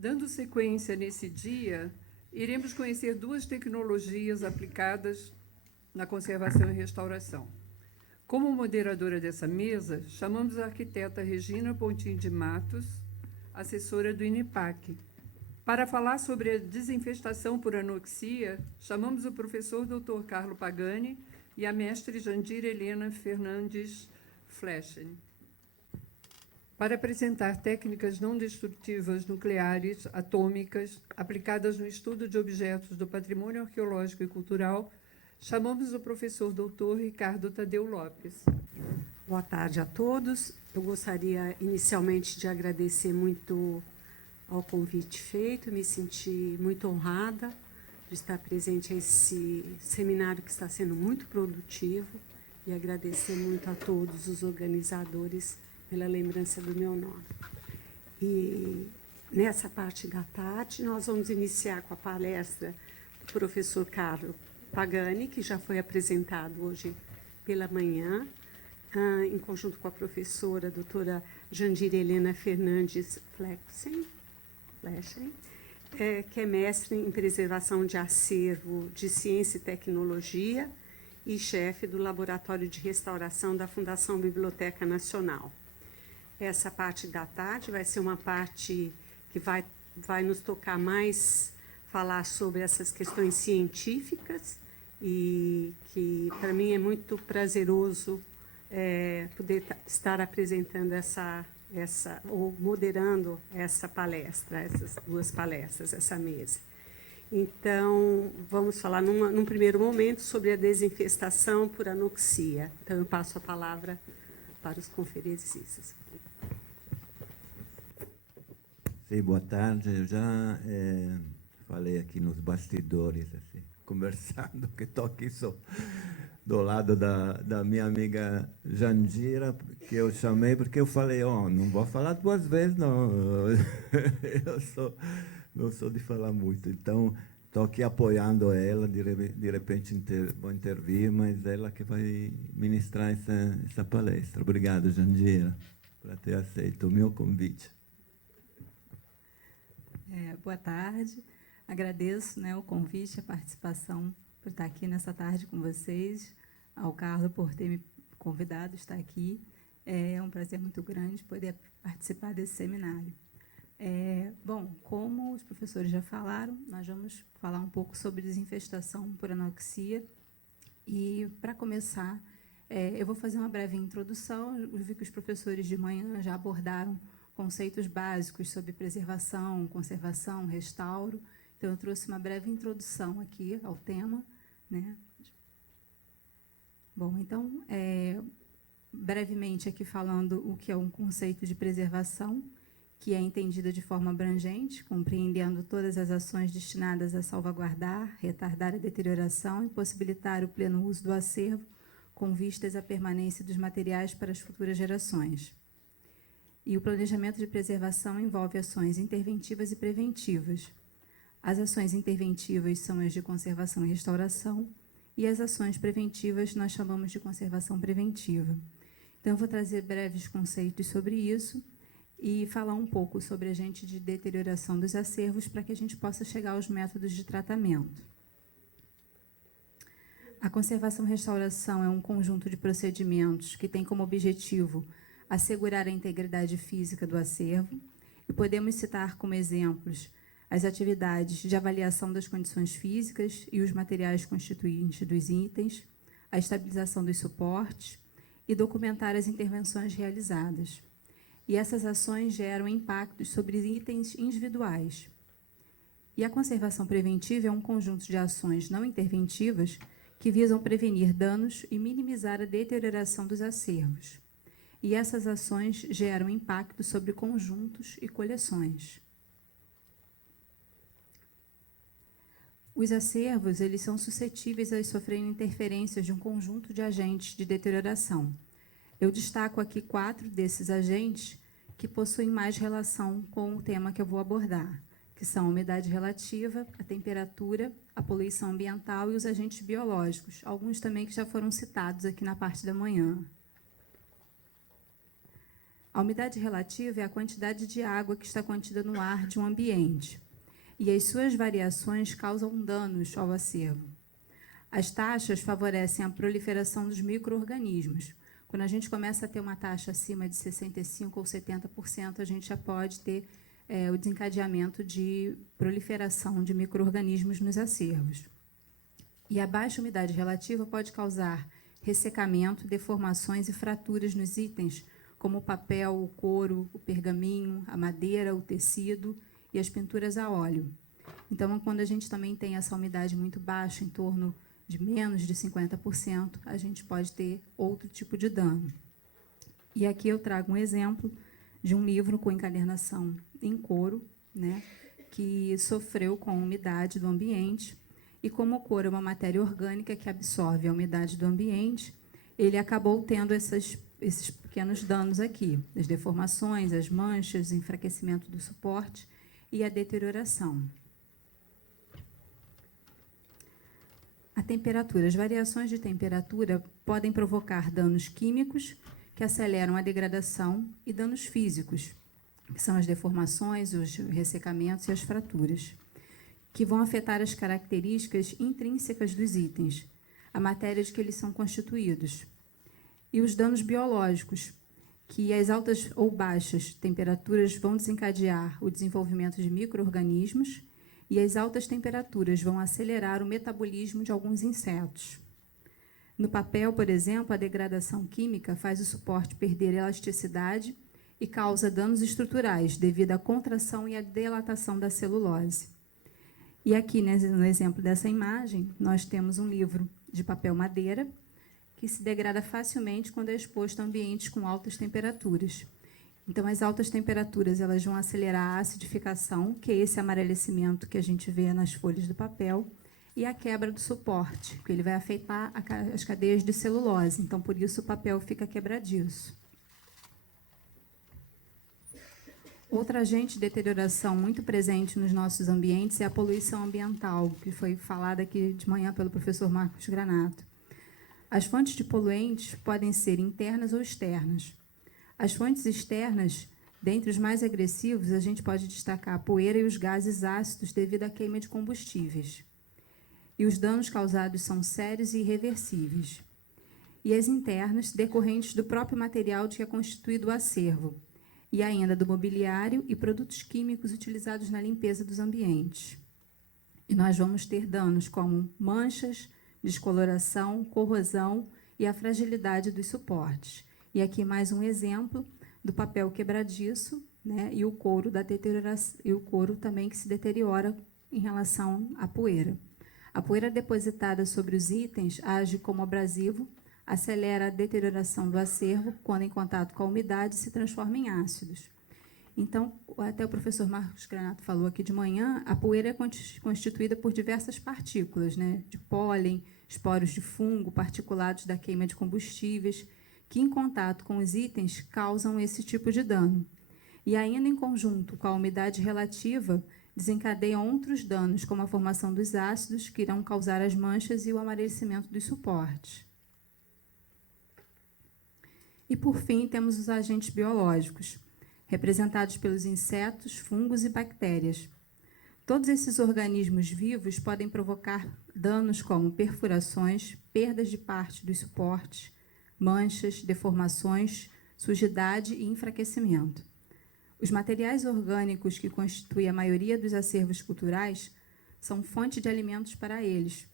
Dando sequência nesse dia, iremos conhecer duas tecnologias aplicadas na conservação e restauração. Como moderadora dessa mesa, chamamos a arquiteta Regina Pontinho de Matos, assessora do INEPAC. Para falar sobre a desinfestação por anoxia, chamamos o professor Dr. Carlo Pagani e a mestre Jandira Helena Fernandes Fleschen. Para apresentar técnicas não destrutivas nucleares atômicas aplicadas no estudo de objetos do patrimônio arqueológico e cultural, chamamos o professor Dr. Ricardo Tadeu Lopes. Boa tarde a todos. Eu gostaria inicialmente de agradecer muito ao convite feito, me senti muito honrada de estar presente a esse seminário que está sendo muito produtivo e agradecer muito a todos os organizadores pela lembrança do meu nome. E nessa parte da tarde, nós vamos iniciar com a palestra do professor Carlo Pagani, que já foi apresentado hoje pela manhã, em conjunto com a professora doutora Jandira Helena Fernandes Fleschen, que é mestre em preservação de acervo de ciência e tecnologia e chefe do Laboratório de Restauração da Fundação Biblioteca Nacional. Essa parte da tarde vai ser uma parte que vai nos tocar mais falar sobre essas questões científicas e que, para mim, é muito prazeroso poder estar apresentando ou moderando essa palestra, essas duas palestras, essa mesa. Então, vamos falar num primeiro momento sobre a desinfestação por anoxia. Então, eu passo a palavra para os conferencistas. Sim, boa tarde. Eu já falei aqui nos bastidores, assim, conversando, que estou aqui do lado da minha amiga Jandira, que eu chamei porque eu falei, não vou falar duas vezes, não. Eu não sou de falar muito. Então, estou aqui apoiando ela, de repente vou intervir, mas ela que vai ministrar essa palestra. Obrigado, Jandira, por ter aceito o meu convite. Boa tarde. Agradeço, o convite, a participação, por estar aqui nessa tarde com vocês, ao Carlos por ter me convidado a estar aqui. É um prazer muito grande poder participar desse seminário. Bom, como os professores já falaram, nós vamos falar um pouco sobre desinfestação por anoxia. E, para começar, eu vou fazer uma breve introdução. Eu vi que os professores de manhã já abordaram conceitos básicos sobre preservação, conservação, restauro. Então, eu trouxe uma breve introdução aqui ao tema, Bom, então, brevemente aqui falando o que é um conceito de preservação, que é entendida de forma abrangente, compreendendo todas as ações destinadas a salvaguardar, retardar a deterioração e possibilitar o pleno uso do acervo, com vistas à permanência dos materiais para as futuras gerações. E o planejamento de preservação envolve ações interventivas e preventivas. As ações interventivas são as de conservação e restauração, e as ações preventivas nós chamamos de conservação preventiva. Então, eu vou trazer breves conceitos sobre isso e falar um pouco sobre agente de deterioração dos acervos para que a gente possa chegar aos métodos de tratamento. A conservação e restauração é um conjunto de procedimentos que tem como objetivo assegurar a integridade física do acervo, e podemos citar como exemplos as atividades de avaliação das condições físicas e os materiais constituintes dos itens, a estabilização dos suportes e documentar as intervenções realizadas. E essas ações geram impactos sobre itens individuais. E a conservação preventiva é um conjunto de ações não interventivas que visam prevenir danos e minimizar a deterioração dos acervos. E essas ações geram impacto sobre conjuntos e coleções. Os acervos, eles são suscetíveis a sofrerem interferências de um conjunto de agentes de deterioração. Eu destaco aqui 4 desses agentes que possuem mais relação com o tema que eu vou abordar, que são a umidade relativa, a temperatura, a poluição ambiental e os agentes biológicos, alguns também que já foram citados aqui na parte da manhã. A umidade relativa é a quantidade de água que está contida no ar de um ambiente, e as suas variações causam danos ao acervo. As taxas favorecem a proliferação dos micro-organismos. Quando a gente começa a ter uma taxa acima de 65% ou 70%, a gente já pode ter o desencadeamento de proliferação de micro-organismos nos acervos. E a baixa umidade relativa pode causar ressecamento, deformações e fraturas nos itens, como o papel, o couro, o pergaminho, a madeira, o tecido e as pinturas a óleo. Então, quando a gente também tem essa umidade muito baixa, em torno de menos de 50%, a gente pode ter outro tipo de dano. E aqui eu trago um exemplo de um livro com encadernação em couro, né, que sofreu com a umidade do ambiente, e como o couro é uma matéria orgânica que absorve a umidade do ambiente, ele acabou tendo esses pequenos danos aqui, as deformações, as manchas, o enfraquecimento do suporte e a deterioração. A temperatura. As variações de temperatura podem provocar danos químicos que aceleram a degradação e danos físicos, que são as deformações, os ressecamentos e as fraturas, que vão afetar as características intrínsecas dos itens, a matéria de que eles são constituídos. E os danos biológicos, que as altas ou baixas temperaturas vão desencadear o desenvolvimento de micro-organismos e as altas temperaturas vão acelerar o metabolismo de alguns insetos. No papel, por exemplo, a degradação química faz o suporte perder elasticidade e causa danos estruturais devido à contração e à dilatação da celulose. E aqui, no exemplo dessa imagem, nós temos um livro de papel madeira que se degrada facilmente quando é exposto a ambientes com altas temperaturas. Então, as altas temperaturas elas vão acelerar a acidificação, que é esse amarelecimento que a gente vê nas folhas do papel, e a quebra do suporte, que ele vai afetar as cadeias de celulose. Então, por isso, o papel fica quebradiço. Outro agente de deterioração muito presente nos nossos ambientes é a poluição ambiental, que foi falada aqui de manhã pelo professor Marcos Granato. As fontes de poluentes podem ser internas ou externas. As fontes externas, dentre os mais agressivos, a gente pode destacar a poeira e os gases ácidos devido à queima de combustíveis. E os danos causados são sérios e irreversíveis. E as internas, decorrentes do próprio material de que é constituído o acervo, e ainda do mobiliário e produtos químicos utilizados na limpeza dos ambientes. E nós vamos ter danos como manchas, descoloração, corrosão e a fragilidade dos suportes. E aqui mais um exemplo do papel quebradiço, né, e o couro da deterioração, e o couro também que se deteriora em relação à poeira. A poeira depositada sobre os itens age como abrasivo, acelera a deterioração do acervo quando em contato com a umidade se transforma em ácidos. Então, até o professor Marcos Granato falou aqui de manhã, a poeira é constituída por diversas partículas, né, de pólen, esporos de fungo, particulados da queima de combustíveis, que em contato com os itens causam esse tipo de dano. E ainda em conjunto com a umidade relativa, desencadeiam outros danos, como a formação dos ácidos, que irão causar as manchas e o amarelecimento dos suportes. E, por fim, temos os agentes biológicos, representados pelos insetos, fungos e bactérias. Todos esses organismos vivos podem provocar danos como perfurações, perdas de parte dos suportes, manchas, deformações, sujidade e enfraquecimento. Os materiais orgânicos que constituem a maioria dos acervos culturais são fonte de alimentos para eles,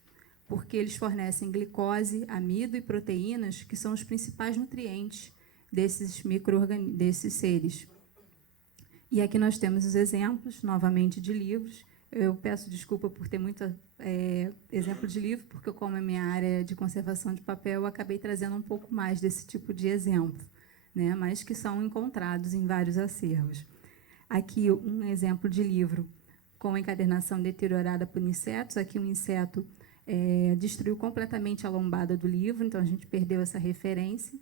porque eles fornecem glicose, amido e proteínas, que são os principais nutrientes desses seres. E aqui nós temos os exemplos, novamente, de livros. Eu peço desculpa por ter muito exemplo de livro, porque como é minha área de conservação de papel, eu acabei trazendo um pouco mais desse tipo de exemplo, né, mas que são encontrados em vários acervos. Aqui um exemplo de livro com encadernação deteriorada por insetos. Aqui um inseto destruiu completamente a lombada do livro, então a gente perdeu essa referência.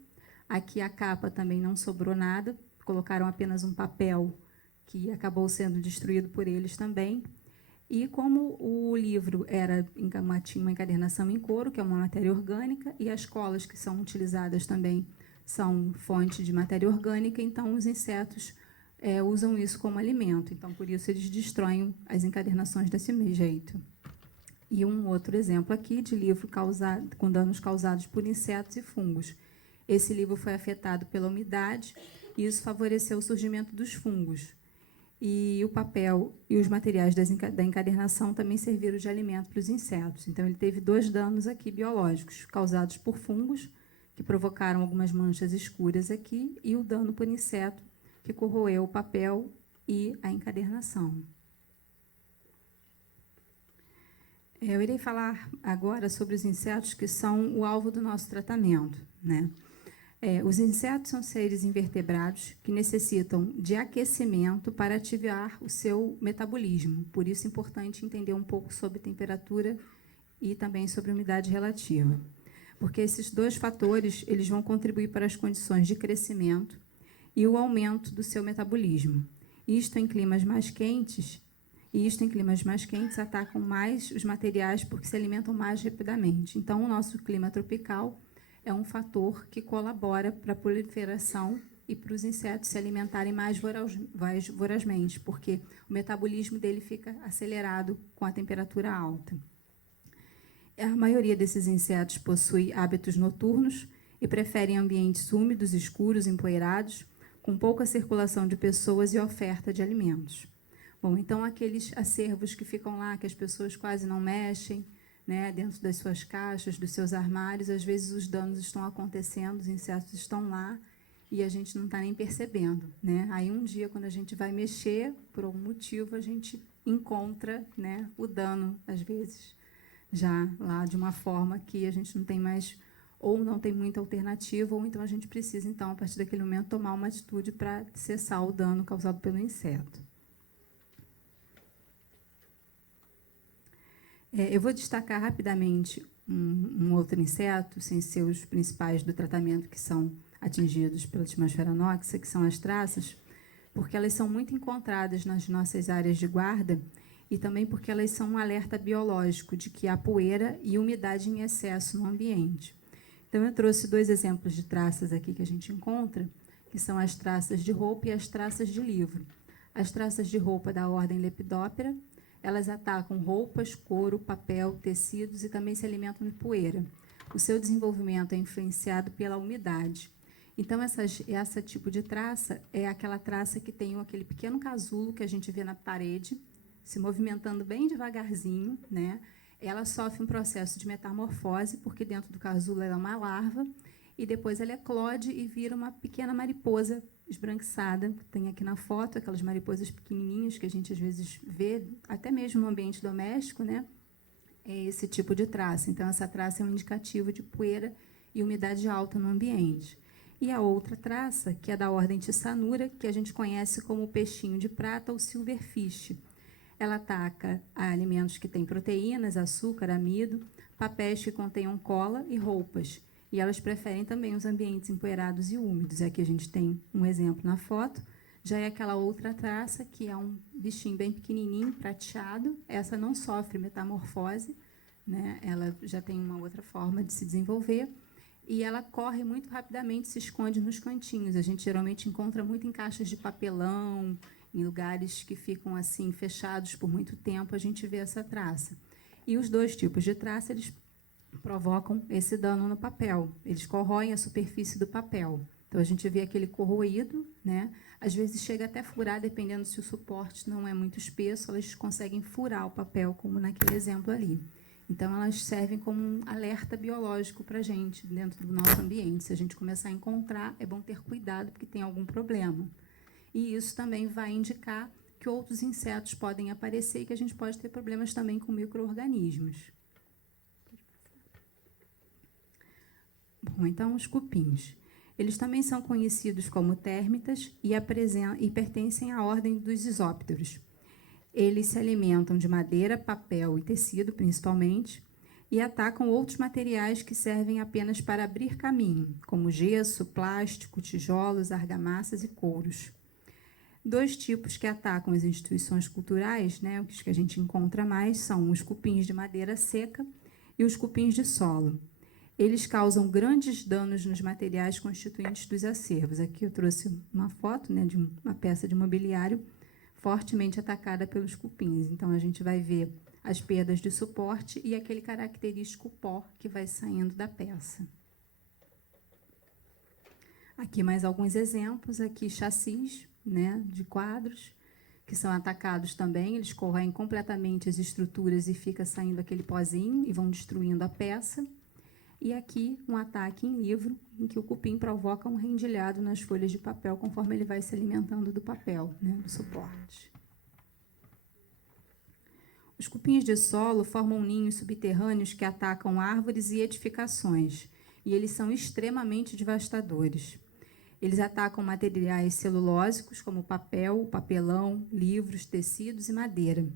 Aqui a capa também não sobrou nada, colocaram apenas um papel que acabou sendo destruído por eles também. E como o livro tinha uma encadernação em couro, que é uma matéria orgânica, e as colas que são utilizadas também são fonte de matéria orgânica, então os insetos usam isso como alimento. Então, por isso, eles destroem as encadernações desse jeito. E um outro exemplo aqui de livro com danos causados por insetos e fungos. Esse livro foi afetado pela umidade e isso favoreceu o surgimento dos fungos. E o papel e os materiais da encadernação também serviram de alimento para os insetos. Então, ele teve 2 danos aqui biológicos, causados por fungos, que provocaram algumas manchas escuras aqui, e o dano por inseto, que corroeu o papel e a encadernação. Eu irei falar agora sobre os insetos que são o alvo do nosso tratamento, né? Os insetos são seres invertebrados que necessitam de aquecimento para ativar o seu metabolismo. Por isso é importante entender um pouco sobre temperatura e também sobre umidade relativa. Porque esses 2 fatores eles vão contribuir para as condições de crescimento e o aumento do seu metabolismo. Isto em climas mais quentes atacam mais os materiais porque se alimentam mais rapidamente. Então, o nosso clima tropical é um fator que colabora para a proliferação e para os insetos se alimentarem mais vorazmente, porque o metabolismo dele fica acelerado com a temperatura alta. A maioria desses insetos possui hábitos noturnos e preferem ambientes úmidos, escuros, empoeirados, com pouca circulação de pessoas e oferta de alimentos. Bom, então, aqueles acervos que ficam lá, que as pessoas quase não mexem, né, dentro das suas caixas, dos seus armários, às vezes os danos estão acontecendo, os insetos estão lá e a gente não está nem percebendo, né? Aí um dia, quando a gente vai mexer, por algum motivo, a gente encontra, né, o dano, às vezes, já lá de uma forma que a gente não tem mais, ou não tem muita alternativa, ou então a gente precisa, então, a partir daquele momento, tomar uma atitude para cessar o dano causado pelo inseto. Eu vou destacar rapidamente um outro inseto, sem ser os principais do tratamento que são atingidos pela atmosfera nóxica, que são as traças, porque elas são muito encontradas nas nossas áreas de guarda e também porque elas são um alerta biológico de que há poeira e umidade em excesso no ambiente. Então, eu trouxe 2 exemplos de traças aqui que a gente encontra, que são as traças de roupa e as traças de livro. As traças de roupa da ordem Lepidoptera, elas atacam roupas, couro, papel, tecidos e também se alimentam de poeira. O seu desenvolvimento é influenciado pela umidade. Então, essa tipo de traça é aquela traça que tem aquele pequeno casulo que a gente vê na parede, se movimentando bem devagarzinho, né? Ela sofre um processo de metamorfose, porque dentro do casulo ela é uma larva, e depois ela eclode e vira uma pequena mariposa esbranquiçada. Tem aqui na foto aquelas mariposas pequenininhas que a gente às vezes vê, até mesmo no ambiente doméstico, né? É esse tipo de traça. Então, essa traça é um indicativo de poeira e umidade alta no ambiente. E a outra traça, que é da ordem Tissanura, que a gente conhece como peixinho de prata ou silverfish. Ela ataca alimentos que têm proteínas, açúcar, amido, papéis que contenham cola e roupas. E elas preferem também os ambientes empoeirados e úmidos. Aqui a gente tem um exemplo na foto. Já é aquela outra traça, que é um bichinho bem pequenininho, prateado. Essa não sofre metamorfose, né? Ela já tem uma outra forma de se desenvolver. E ela corre muito rapidamente, se esconde nos cantinhos. A gente geralmente encontra muito em caixas de papelão, em lugares que ficam assim fechados por muito tempo, a gente vê essa traça. E os 2 tipos de traça, eles provocam esse dano no papel. Eles corroem a superfície do papel. Então, a gente vê aquele corroído, né? Às vezes chega até a furar, dependendo se o suporte não é muito espesso, elas conseguem furar o papel, como naquele exemplo ali. Então, elas servem como um alerta biológico para a gente, dentro do nosso ambiente. Se a gente começar a encontrar, é bom ter cuidado, porque tem algum problema. E isso também vai indicar que outros insetos podem aparecer e que a gente pode ter problemas também com micro-organismos. Bom, então, os cupins. Eles também são conhecidos como térmitas e pertencem à ordem dos isópteros. Eles se alimentam de madeira, papel e tecido, principalmente, e atacam outros materiais que servem apenas para abrir caminho, como gesso, plástico, tijolos, argamassas e couros. 2 tipos que atacam as instituições culturais, né, os que a gente encontra mais, são os cupins de madeira seca e os cupins de solo. eles causam grandes danos nos materiais constituintes dos acervos. Aqui eu trouxe uma foto, né, de uma peça de mobiliário fortemente atacada pelos cupins. Então, a gente vai ver as perdas de suporte e aquele característico pó que vai saindo da peça. Aqui mais alguns exemplos, aqui chassis, né, de quadros, que são atacados também, eles corroem completamente as estruturas e fica saindo aquele pozinho e vão destruindo a peça. E aqui um ataque em livro, em que o cupim provoca um rendilhado nas folhas de papel, conforme ele vai se alimentando do papel, né, do suporte. Os cupins de solo formam ninhos subterrâneos que atacam árvores e edificações, e eles são extremamente devastadores. Eles atacam materiais celulósicos, como papel, papelão, livros, tecidos e madeira.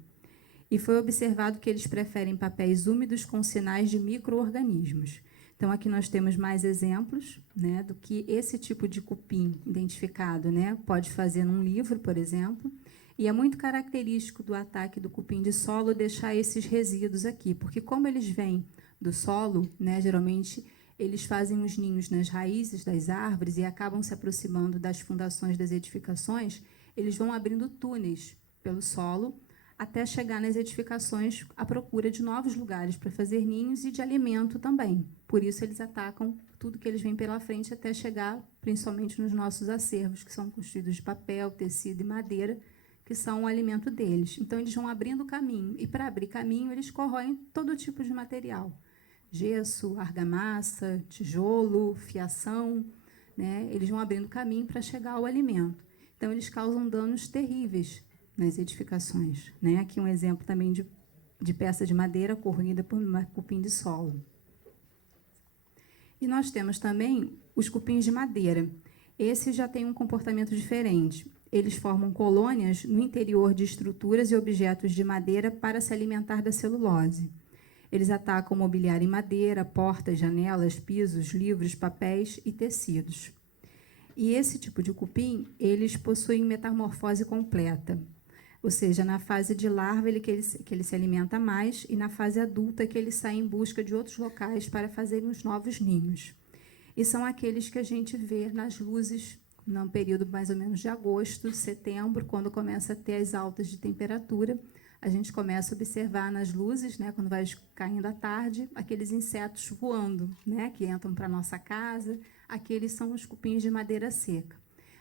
E foi observado que eles preferem papéis úmidos com sinais de micro-organismos. Então, aqui nós temos mais exemplos, né, do que esse tipo de cupim identificado, né, pode fazer num livro, por exemplo. E é muito característico do ataque do cupim de solo deixar esses resíduos aqui, porque como eles vêm do solo, né, geralmente eles fazem os ninhos nas raízes das árvores e acabam se aproximando das fundações das edificações, eles vão abrindo túneis pelo solo até chegar nas edificações à procura de novos lugares para fazer ninhos e de alimento também. Por isso, eles atacam tudo que eles vêm pela frente até chegar, principalmente nos nossos acervos, que são construídos de papel, tecido e madeira, que são o alimento deles. Então, eles vão abrindo caminho. E, para abrir caminho, eles corroem todo tipo de material. Gesso, argamassa, tijolo, fiação, né? Eles vão abrindo caminho para chegar ao alimento. Então, eles causam danos terríveis nas edificações, né? Aqui um exemplo também de peça de madeira corroída por cupim de solo. E nós temos também os cupins de madeira. Esses já têm um comportamento diferente. Eles formam colônias no interior de estruturas e objetos de madeira para se alimentar da celulose. Eles atacam mobiliário em madeira, portas, janelas, pisos, livros, papéis e tecidos. E esse tipo de cupim, eles possuem metamorfose completa. Ou seja, na fase de larva que ele se alimenta mais, e na fase adulta que ele sai em busca de outros locais para fazerem os novos ninhos. E são aqueles que a gente vê nas luzes no período mais ou menos de agosto, setembro, quando começa a ter as altas de temperatura. A gente começa a observar nas luzes, né, quando vai caindo a tarde, aqueles insetos voando, né, que entram para a nossa casa. Aqueles são os cupins de madeira seca.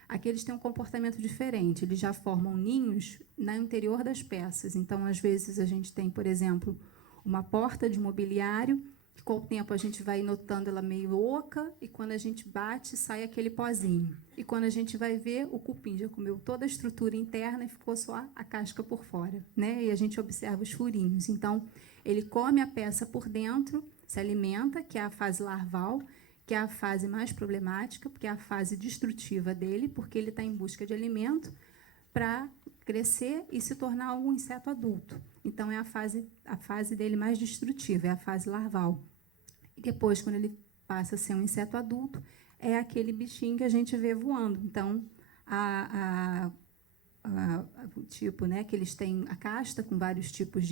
Aqueles têm um comportamento diferente, eles já formam ninhos no interior das peças. Então, às vezes, a gente tem, por exemplo, uma porta de mobiliário, que com o tempo a gente vai notando ela meio oca, e quando a gente bate, sai aquele pozinho. E quando a gente vai ver, o cupim já comeu toda a estrutura interna e ficou só a casca por fora, né? E a gente observa os furinhos. Então, ele come a peça por dentro, se alimenta, que é a fase larval, que é a fase mais problemática, porque é a fase destrutiva dele, porque ele está em busca de alimento para crescer e se tornar um inseto adulto. Então, é a fase dele mais destrutiva, é a fase larval. E depois, quando ele passa a ser um inseto adulto, é aquele bichinho que a gente vê voando. Então, o tipo, né, que eles têm a casta com vários tipos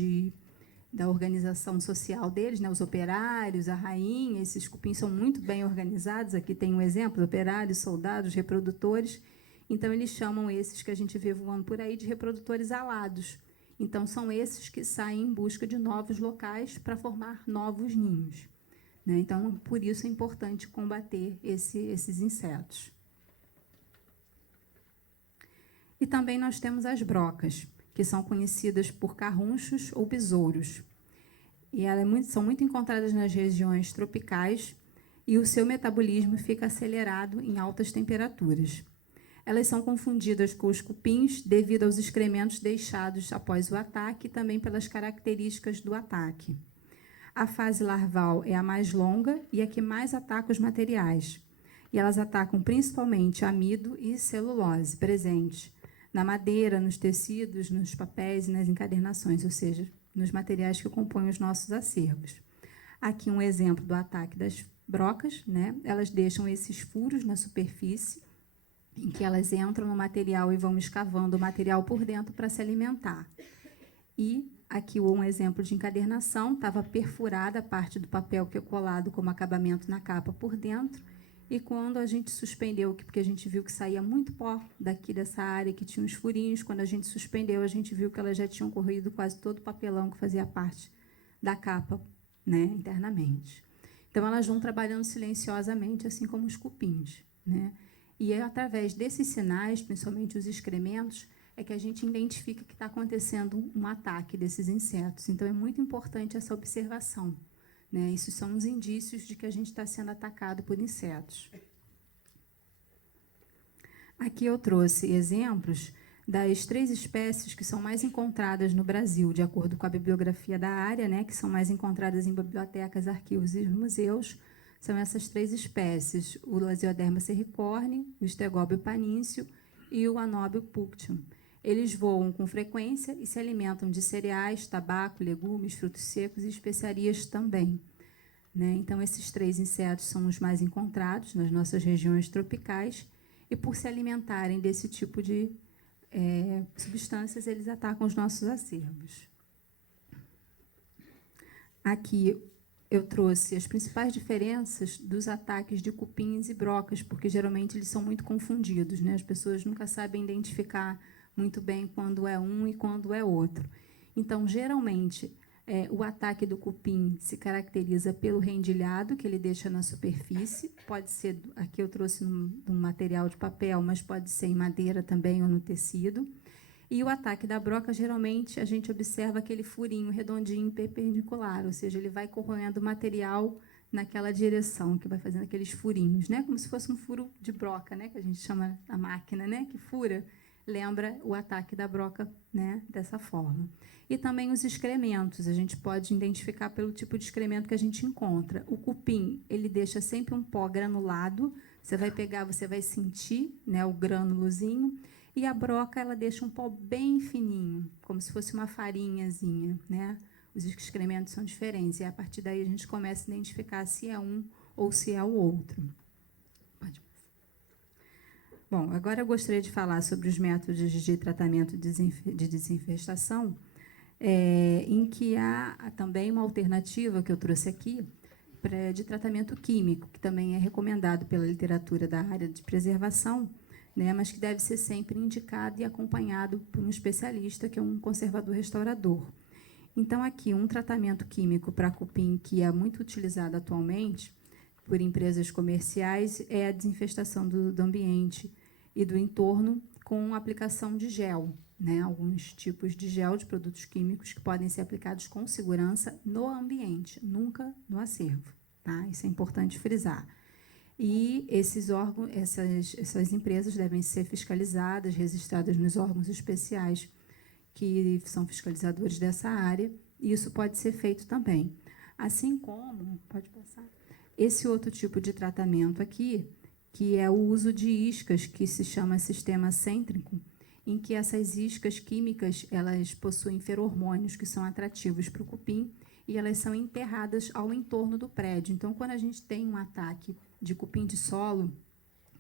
da organização social deles, né, os operários, a rainha, esses cupins são muito bem organizados. Aqui tem um exemplo, operários, soldados, reprodutores. Então, eles chamam esses que a gente vê voando por aí de reprodutores alados. Então, são esses que saem em busca de novos locais para formar novos ninhos, né? Então, por isso é importante combater esses insetos. E também nós temos as brocas, que são conhecidas por carrunchos ou besouros. E elas são muito encontradas nas regiões tropicais e o seu metabolismo fica acelerado em altas temperaturas. Elas são confundidas com os cupins devido aos excrementos deixados após o ataque e também pelas características do ataque. A fase larval é a mais longa e a que mais ataca os materiais. E elas atacam principalmente amido e celulose presentes na madeira, nos tecidos, nos papéis e nas encadernações, ou seja, nos materiais que compõem os nossos acervos. Aqui um exemplo do ataque das brocas, né? Elas deixam esses furos na superfície, em que elas entram no material e vão escavando o material por dentro para se alimentar. E aqui um exemplo de encadernação, estava perfurada a parte do papel que é colado como acabamento na capa por dentro, e quando a gente suspendeu, porque a gente viu que saía muito pó daqui dessa área, que tinha uns furinhos, quando a gente suspendeu, a gente viu que elas já tinham corroído quase todo o papelão que fazia parte da capa, né, internamente. Então, elas vão trabalhando silenciosamente, assim como os cupins, né? E é através desses sinais, principalmente os excrementos, é que a gente identifica que está acontecendo um ataque desses insetos. Então, é muito importante essa observação, né? Isso são os indícios de que a gente está sendo atacado por insetos. Aqui eu trouxe exemplos das 3 espécies que são mais encontradas no Brasil, de acordo com a bibliografia da área, né, que são mais encontradas em bibliotecas, arquivos e museus. São essas 3 espécies, o Lasioderma cerricorne, o Stegobio panício e o Anobio punctum. Eles voam com frequência e se alimentam de cereais, tabaco, legumes, frutos secos e especiarias também, né? Então, esses 3 insetos são os mais encontrados nas nossas regiões tropicais e, por se alimentarem desse tipo de substâncias, eles atacam os nossos acervos. Aqui eu trouxe as principais diferenças dos ataques de cupins e brocas, porque geralmente eles são muito confundidos, né? As pessoas nunca sabem identificar muito bem quando é um e quando é outro. Então, geralmente, o ataque do cupim se caracteriza pelo rendilhado que ele deixa na superfície. Pode ser, aqui eu trouxe num material de papel, mas pode ser em madeira também ou no tecido. E o ataque da broca, geralmente, a gente observa aquele furinho redondinho perpendicular, ou seja, ele vai corroendo o material naquela direção, que vai fazendo aqueles furinhos, né? Como se fosse um furo de broca, né? Que a gente chama a máquina, né? Que fura, lembra o ataque da broca, né? Dessa forma. E também os excrementos, a gente pode identificar pelo tipo de excremento que a gente encontra. O cupim, ele deixa sempre um pó granulado, você vai pegar, você vai sentir, né, o grânulozinho, e a broca, ela deixa um pó bem fininho, como se fosse uma farinhazinha, né? Os excrementos são diferentes, e a partir daí a gente começa a identificar se é um ou se é o outro. Pode passar. Bom, agora eu gostaria de falar sobre os métodos de tratamento de desinfestação, em que há também uma alternativa que eu trouxe aqui de tratamento químico, que também é recomendado pela literatura da área de preservação, né, mas que deve ser sempre indicado e acompanhado por um especialista, que é um conservador restaurador. Então, aqui, um tratamento químico para cupim que é muito utilizado atualmente por empresas comerciais é a desinfestação do ambiente e do entorno com aplicação de gel, né, alguns tipos de gel de produtos químicos que podem ser aplicados com segurança no ambiente, nunca no acervo, tá? Isso é importante frisar. E esses órgãos, essas empresas devem ser fiscalizadas, registradas nos órgãos especiais que são fiscalizadores dessa área, e isso pode ser feito também. Assim como, pode passar, esse outro tipo de tratamento aqui, que é o uso de iscas, que se chama sistema cêntrico, em que essas iscas químicas, elas possuem ferormônios que são atrativos para o cupim, e elas são enterradas ao entorno do prédio. Então, quando a gente tem um ataque de cupim de solo,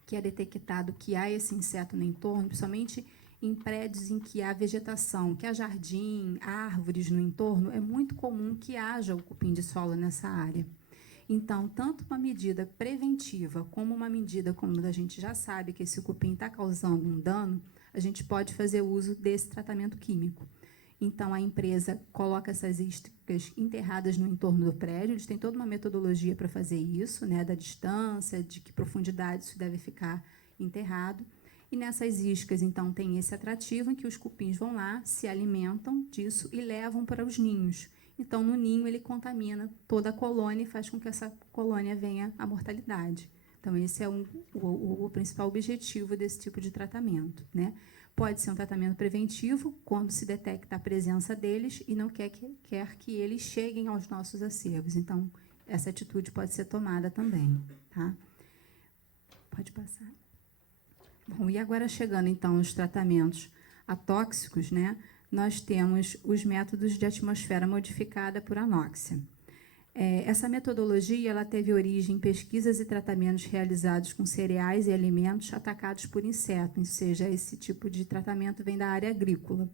que é detectado que há esse inseto no entorno, principalmente em prédios em que há vegetação, que há jardim, árvores no entorno, é muito comum que haja o cupim de solo nessa área. Então, tanto uma medida preventiva como uma medida quando a gente já sabe que esse cupim está causando um dano, a gente pode fazer uso desse tratamento químico. Então, a empresa coloca essas iscas enterradas no entorno do prédio, eles têm toda uma metodologia para fazer isso, né, da distância, de que profundidade isso deve ficar enterrado. E nessas iscas, então, tem esse atrativo em que os cupins vão lá, se alimentam disso e levam para os ninhos. Então, no ninho, ele contamina toda a colônia e faz com que essa colônia venha à mortalidade. Então, esse é o principal objetivo desse tipo de tratamento, né? Pode ser um tratamento preventivo, quando se detecta a presença deles e não quer que eles cheguem aos nossos acervos. Então, essa atitude pode ser tomada também, tá? Pode passar. Bom, e agora chegando, então, aos tratamentos atóxicos, né? Nós temos os métodos de atmosfera modificada por anóxia. Essa metodologia ela teve origem em pesquisas e tratamentos realizados com cereais e alimentos atacados por insetos, ou seja, esse tipo de tratamento vem da área agrícola.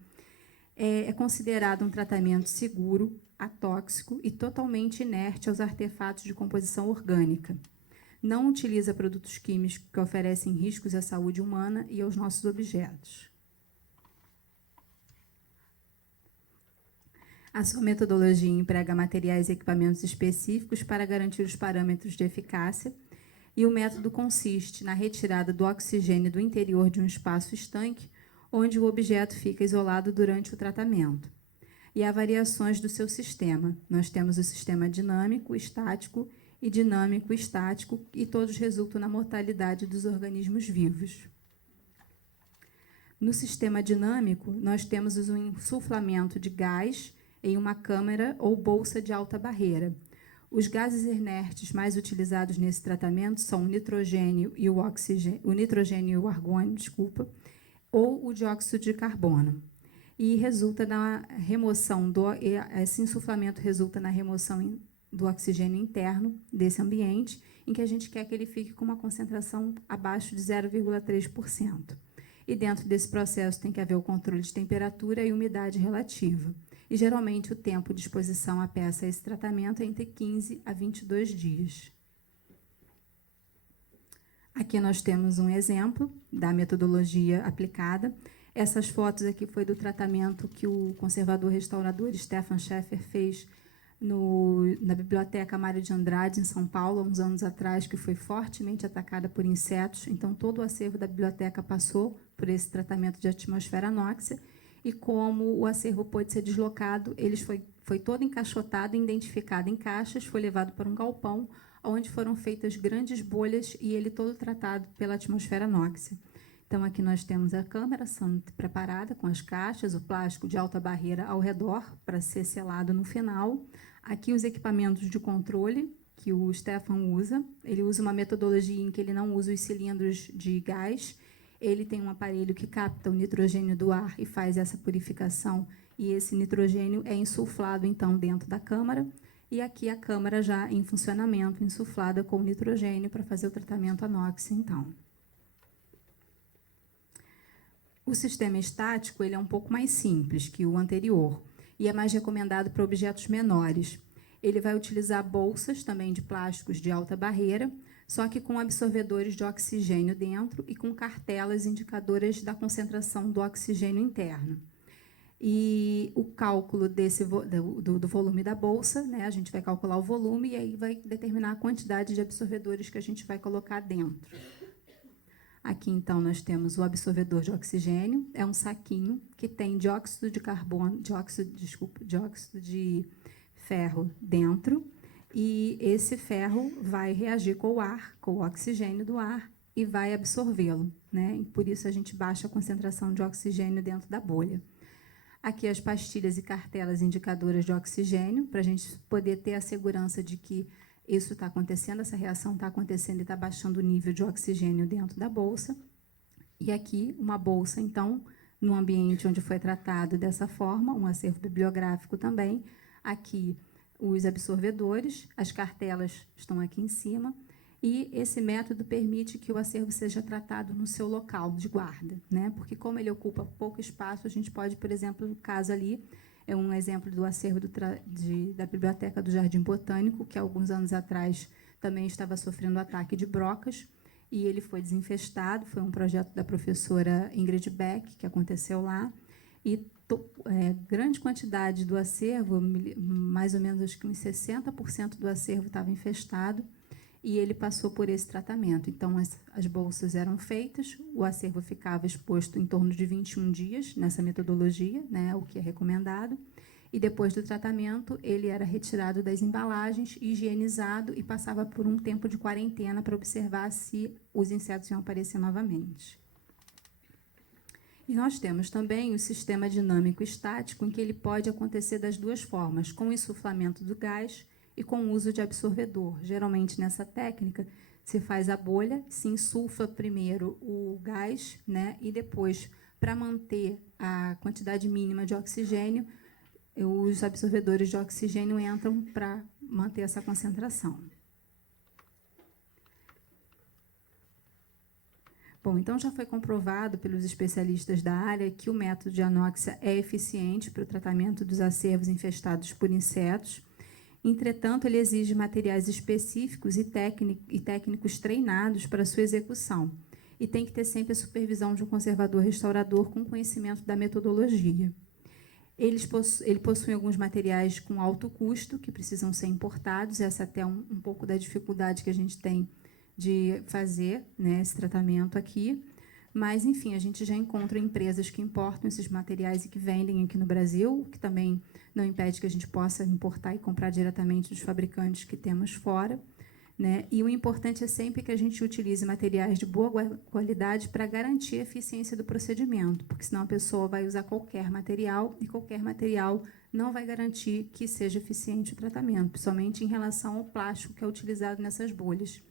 é considerado um tratamento seguro, atóxico e totalmente inerte aos artefatos de composição orgânica. Não utiliza produtos químicos que oferecem riscos à saúde humana e aos nossos objetos. A sua metodologia emprega materiais e equipamentos específicos para garantir os parâmetros de eficácia, e o método consiste na retirada do oxigênio do interior de um espaço estanque, onde o objeto fica isolado durante o tratamento. E há variações do seu sistema. Nós temos o sistema dinâmico, estático e dinâmico-estático, e todos resultam na mortalidade dos organismos vivos. No sistema dinâmico, nós temos o insuflamento de gás em uma câmara ou bolsa de alta barreira. Os gases inertes mais utilizados nesse tratamento são o nitrogênio e o argônio, ou o dióxido de carbono. E resulta na remoção esse insuflamento resulta na remoção do oxigênio interno desse ambiente, em que a gente quer que ele fique com uma concentração abaixo de 0,3%. E dentro desse processo tem que haver o controle de temperatura e umidade relativa. E, geralmente, o tempo de exposição à peça a esse tratamento é entre 15 a 22 dias. Aqui nós temos um exemplo da metodologia aplicada. Essas fotos aqui foi do tratamento que o conservador-restaurador Stefan Scheffer fez na Biblioteca Mário de Andrade, em São Paulo, há uns anos atrás, que foi fortemente atacada por insetos. Então, todo o acervo da biblioteca passou por esse tratamento de atmosfera anóxica. E como o acervo pôde ser deslocado, ele foi todo encaixotado, identificado em caixas, foi levado para um galpão, onde foram feitas grandes bolhas e ele todo tratado pela atmosfera anóxica. Então, aqui nós temos a câmara sendo preparada com as caixas, o plástico de alta barreira ao redor, para ser selado no final. Aqui os equipamentos de controle que o Stefan usa. Ele usa uma metodologia em que ele não usa os cilindros de gás. Ele tem um aparelho que capta o nitrogênio do ar e faz essa purificação, e esse nitrogênio é insuflado, então, dentro da câmara, e aqui a câmara já em funcionamento, insuflada com nitrogênio para fazer o tratamento anóxico, então. O sistema estático ele é um pouco mais simples que o anterior, e é mais recomendado para objetos menores. Ele vai utilizar bolsas também de plásticos de alta barreira, só que com absorvedores de oxigênio dentro e com cartelas indicadoras da concentração do oxigênio interno. E o cálculo do volume da bolsa, né, a gente vai calcular o volume e aí vai determinar a quantidade de absorvedores que a gente vai colocar dentro. Aqui, então, nós temos o absorvedor de oxigênio, é um saquinho que tem dióxido de ferro dentro, e esse ferro vai reagir com o ar, com o oxigênio do ar, e vai absorvê-lo, né? E por isso a gente baixa a concentração de oxigênio dentro da bolha. Aqui as pastilhas e cartelas indicadoras de oxigênio, para a gente poder ter a segurança de que isso está acontecendo, essa reação está acontecendo e está baixando o nível de oxigênio dentro da bolsa. E aqui uma bolsa, então, no ambiente onde foi tratado dessa forma, um acervo bibliográfico também. Aqui os absorvedores, as cartelas estão aqui em cima, e esse método permite que o acervo seja tratado no seu local de guarda, né? Porque como ele ocupa pouco espaço, a gente pode, por exemplo, no caso ali, é um exemplo do acervo da Biblioteca do Jardim Botânico, que há alguns anos atrás também estava sofrendo ataque de brocas, e ele foi desinfestado, foi um projeto da professora Ingrid Beck, que aconteceu lá, e grande quantidade do acervo, mais ou menos acho que uns 60% do acervo estava infestado, e ele passou por esse tratamento. Então, as bolsas eram feitas, o acervo ficava exposto em torno de 21 dias nessa metodologia, né, o que é recomendado, e depois do tratamento, ele era retirado das embalagens, higienizado e passava por um tempo de quarentena para observar se os insetos iam aparecer novamente. E nós temos também o sistema dinâmico estático, em que ele pode acontecer das duas formas, com o insuflamento do gás e com o uso de absorvedor. Geralmente, nessa técnica, se faz a bolha, se insufla primeiro o gás, né, e depois, para manter a quantidade mínima de oxigênio, os absorvedores de oxigênio entram para manter essa concentração. Bom, então já foi comprovado pelos especialistas da área que o método de anóxia é eficiente para o tratamento dos acervos infestados por insetos. Entretanto, ele exige materiais específicos e técnicos treinados para sua execução. E tem que ter sempre a supervisão de um conservador restaurador com conhecimento da metodologia. Ele possui alguns materiais com alto custo, que precisam ser importados. Essa até um pouco da dificuldade que a gente tem de fazer, né, esse tratamento aqui. Mas, enfim, a gente já encontra empresas que importam esses materiais e que vendem aqui no Brasil, que também não impede que a gente possa importar e comprar diretamente dos fabricantes que temos fora, né? E o importante é sempre que a gente utilize materiais de boa qualidade para garantir a eficiência do procedimento, porque senão a pessoa vai usar qualquer material e qualquer material não vai garantir que seja eficiente o tratamento, principalmente em relação ao plástico que é utilizado nessas bolhas.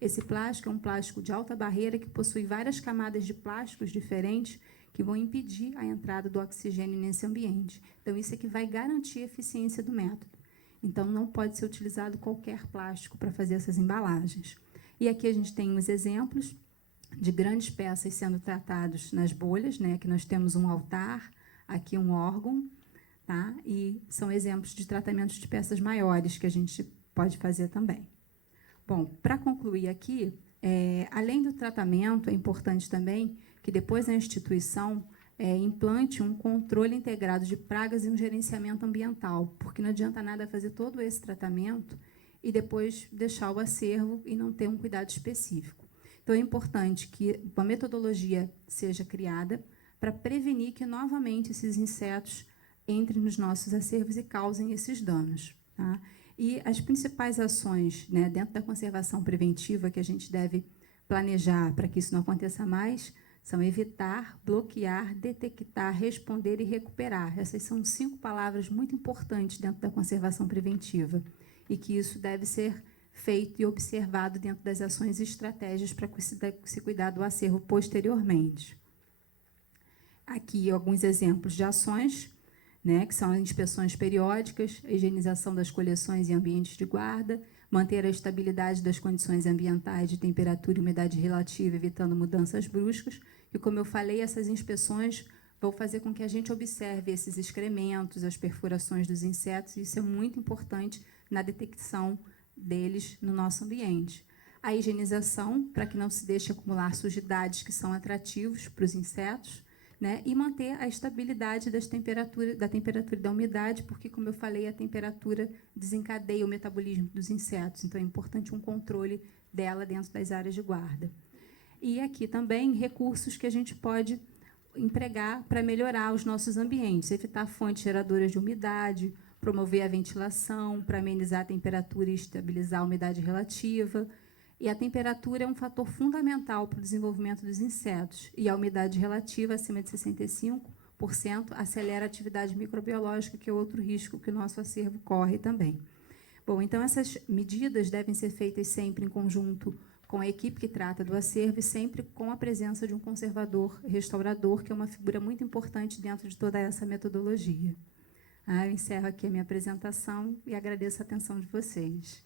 Esse plástico é um plástico de alta barreira que possui várias camadas de plásticos diferentes que vão impedir a entrada do oxigênio nesse ambiente. Então, isso é que vai garantir a eficiência do método. Então, não pode ser utilizado qualquer plástico para fazer essas embalagens. E aqui a gente tem os exemplos de grandes peças sendo tratados nas bolhas, né? Aqui nós temos um altar, aqui um órgão, tá? E são exemplos de tratamentos de peças maiores que a gente pode fazer também. Bom, para concluir aqui, além do tratamento, é importante também que depois a instituição implante um controle integrado de pragas e um gerenciamento ambiental, porque não adianta nada fazer todo esse tratamento e depois deixar o acervo e não ter um cuidado específico. Então, é importante que uma metodologia seja criada para prevenir que, novamente, esses insetos entrem nos nossos acervos e causem esses danos, tá? E as principais ações, né, dentro da conservação preventiva que a gente deve planejar para que isso não aconteça mais são evitar, bloquear, detectar, responder e recuperar. Essas são 5 palavras muito importantes dentro da conservação preventiva e que isso deve ser feito e observado dentro das ações e estratégias para se cuidar do acervo posteriormente. Aqui alguns exemplos de ações, né, que são inspeções periódicas, a higienização das coleções e ambientes de guarda, manter a estabilidade das condições ambientais de temperatura e umidade relativa, evitando mudanças bruscas. E, como eu falei, essas inspeções vão fazer com que a gente observe esses excrementos, as perfurações dos insetos, e isso é muito importante na detecção deles no nosso ambiente. A higienização, para que não se deixe acumular sujidades que são atrativos para os insetos, né, e manter a estabilidade da temperatura e da umidade, porque, como eu falei, a temperatura desencadeia o metabolismo dos insetos, então é importante um controle dela dentro das áreas de guarda. E aqui também recursos que a gente pode empregar para melhorar os nossos ambientes, evitar fontes geradoras de umidade, promover a ventilação para amenizar a temperatura e estabilizar a umidade relativa. E a temperatura é um fator fundamental para o desenvolvimento dos insetos. E a umidade relativa, acima de 65%, acelera a atividade microbiológica, que é outro risco que o nosso acervo corre também. Bom, então essas medidas devem ser feitas sempre em conjunto com a equipe que trata do acervo e sempre com a presença de um conservador restaurador, que é uma figura muito importante dentro de toda essa metodologia. Eu encerro aqui a minha apresentação e agradeço a atenção de vocês.